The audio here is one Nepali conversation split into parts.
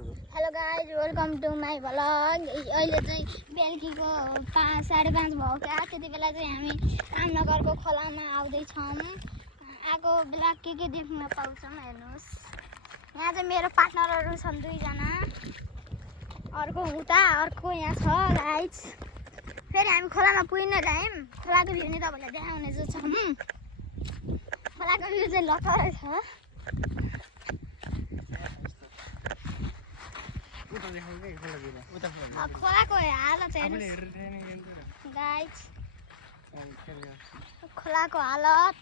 Hello guys welcome to my vlog. अहिले चाहिँ बेलुकीको 5 साढे 5 भयो क्या। त्यति बेला चाहिँ हामी रामनगरको खोलामा आउँदैछौँ। आएको बेला के देख्न पाउँछौँ हेर्नुहोस्। यहाँ चाहिँ मेरो पार्टनरहरू छन् दुईजना, अर्को उता अर्को यहाँ छ गाइज। फेरि हामी खोलामा पुगिन गयौँ। खोलाको भ्यू नि तपाईँलाई देखाउने जो छौँ। खोलाको भ्यू चाहिँ लटरै छ। खोलाको हालत हेर्नुहोस् गाइज। खोलाको हालत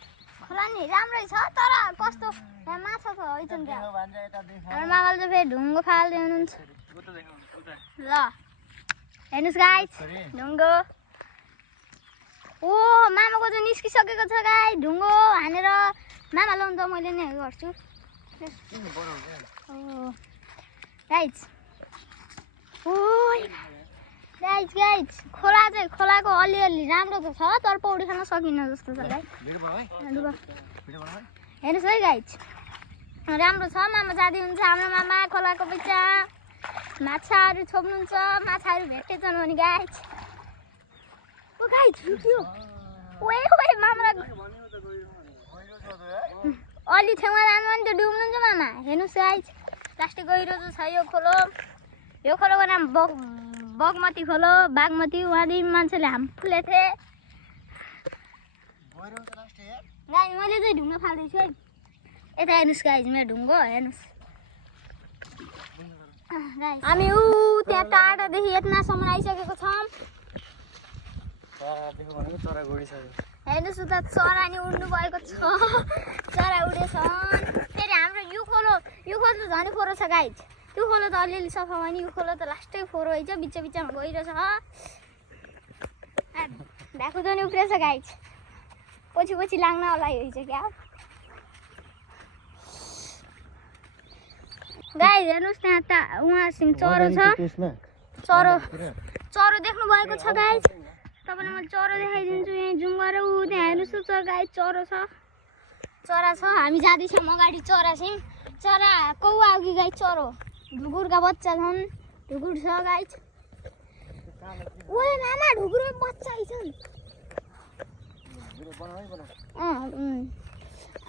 खोला नि राम्रै छ, तर कस्तो यहाँ माछा छ हैछन् क्या। हाम्रो मामाले चाहिँ फेरि ढुङ्गो फाल्दै हुनुहुन्छ। ल हेर्नुहोस् गाइज ढुङ्गो। ओ मामाको चाहिँ निस्किसकेको छ गाइज ढुङ्गो हानेर। मामा लाउनु त मैले नै गर्छु गाइज। गाइज गाइज खोला चाहिँ खोलाको अलिअलि राम्रो त छ, तर पौडी खान सकिन्न जस्तो छ गाइज। हेर्नुहोस् है गाइज राम्रो छ। मामा जाँदै हुन्छ हाम्रो मामा खोलाको बिचमा माछाहरू छोप्नुहुन्छ। माछाहरू भेटेछन् भने गाइज। ओ गाइज रुक्यो। ओए ओए मामा अलि छेउमा जानु भने त डुब्नुहुन्छ मामा। हेर्नुहोस् गाइज लास्टै गहिरो चाहिँ छ यो खोलो। यो खोलोको नाम बगमती खोलो, बागमती। उहाँदेखि मान्छेले हाम फुलेको थिए गाइज। मैले चाहिँ ढुङ्गा फाल्दैछु है। यता हेर्नुहोस् गाइज मेरो ढुङ्गो हेर्नुहोस् गाइज। हामी ऊ त्यहाँ टाढादेखि यतासम्म आइसकेको छौँ। हेर्नुहोस् उता चरा नि उड्नु भएको छ। चरा उडेछन्। फेरि हाम्रो यो खोलो त झन् फोहोर छ गाइज। त्यो खोलो त अलिअलि सफा भयो नि, यो खोलो त लास्टै फोहोर है। बिचमा गहिरो छ। भ्याकु त नि उफ्रेछ गाइज। पछि लाग्न होला यो चाहिँ क्या गाइज। हेर्नुहोस् त्यहाँ उहाँसिङ चरो छ। चरो देख्नु भएको छ गाइज। तपाईँलाई मैले चरो देखाइदिन्छु। यहीँ जुम गरेर ऊ त्यहाँ हेर्नुहोस् त गाइज चरो छ। चरा छ। हामी जाँदैछौँ अगाडि चरासिङ। चरा कौवा हो कि गाइज चरो। ढुकुरका बच्चा छन्। ढुकुर छ गाइज। ओए मामा ढुकुरको बच्चा आइछन्।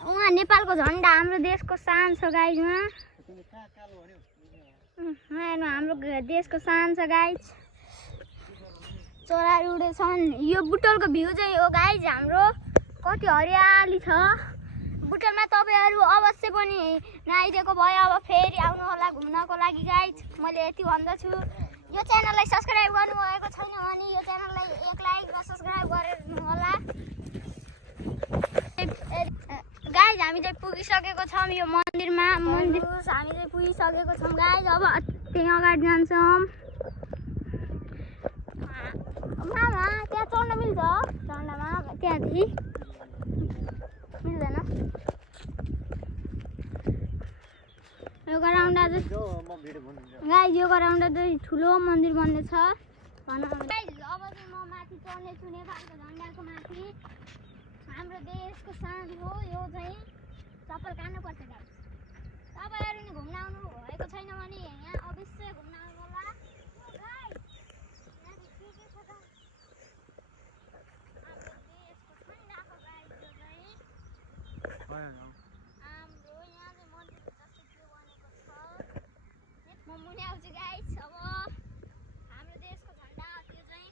उहाँ नेपालको झन्डा हाम्रो देशको शान छ गाइज। उहाँ हेर्नु हाम्रो देशको शान छ गाइज। चराहरू उडेछन्। यो बुटोलको भ्यू चाहिँ हो गाइज हाम्रो। कति हरियाली छ बुटोलमा। तपाईँहरू अवश्य पनि नआइदिएको भए अब फेरि आउनु होला घुम्नको लागि गाइज। मैले यति भन्दछु। यो च्यानललाई सब्सक्राइब गर्नुभएको छैन भने यो च्यानललाई एक लाइक र सब्सक्राइब गरिदिनु होला गाइज। हामी चाहिँ पुगिसकेको छौँ यो मन्दिरमा। हामी चाहिँ पुगिसकेको छौँ गाइज। अब त्यहाँ अगाडि जान्छौँ। मामा त्यहाँ चढ्न मिल्छ झन्डामा? त्यहाँदेखि मिल्दैन। यो ग्राउन्डमा चाहिँ गाइज यो ग्राउन्डमा चाहिँ ठुलो मन्दिर बन्नेछ भनौँ गाइज। अब चाहिँ म माथि चढ्नेछु नेपालको झन्डाको माथि। हाम्रो देशको शान हो यो चाहिँ। चप्पल काट्नुपर्छ गाइज। तपाईँहरू नि घुम्न आउनु भएको छैन भने यहाँ अवश्य घुम्न आउनु होला गाइज। यहाँ के छ त हाम्रो देशको ठन्डाको गाइज। यो चाहिँ हाम्रो यहाँ चाहिँ मन्दिर जस्तो के बनेको छ। म मुनि आउँछु गाइज। अब हाम्रो देशको झन्डा त्यो चाहिँ।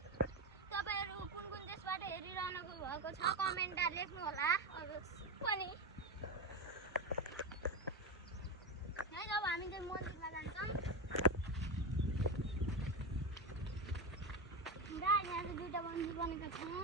तपाईँहरू कुन देशबाट हेरिरहनु भएको छ कमेन्टमा लेख्नु होला पनि। अब हामी चाहिँ मन्दिरमा जान्छौँ गाइज। यहाँ चाहिँ दुईवटा मन्दिर बनेका छन्।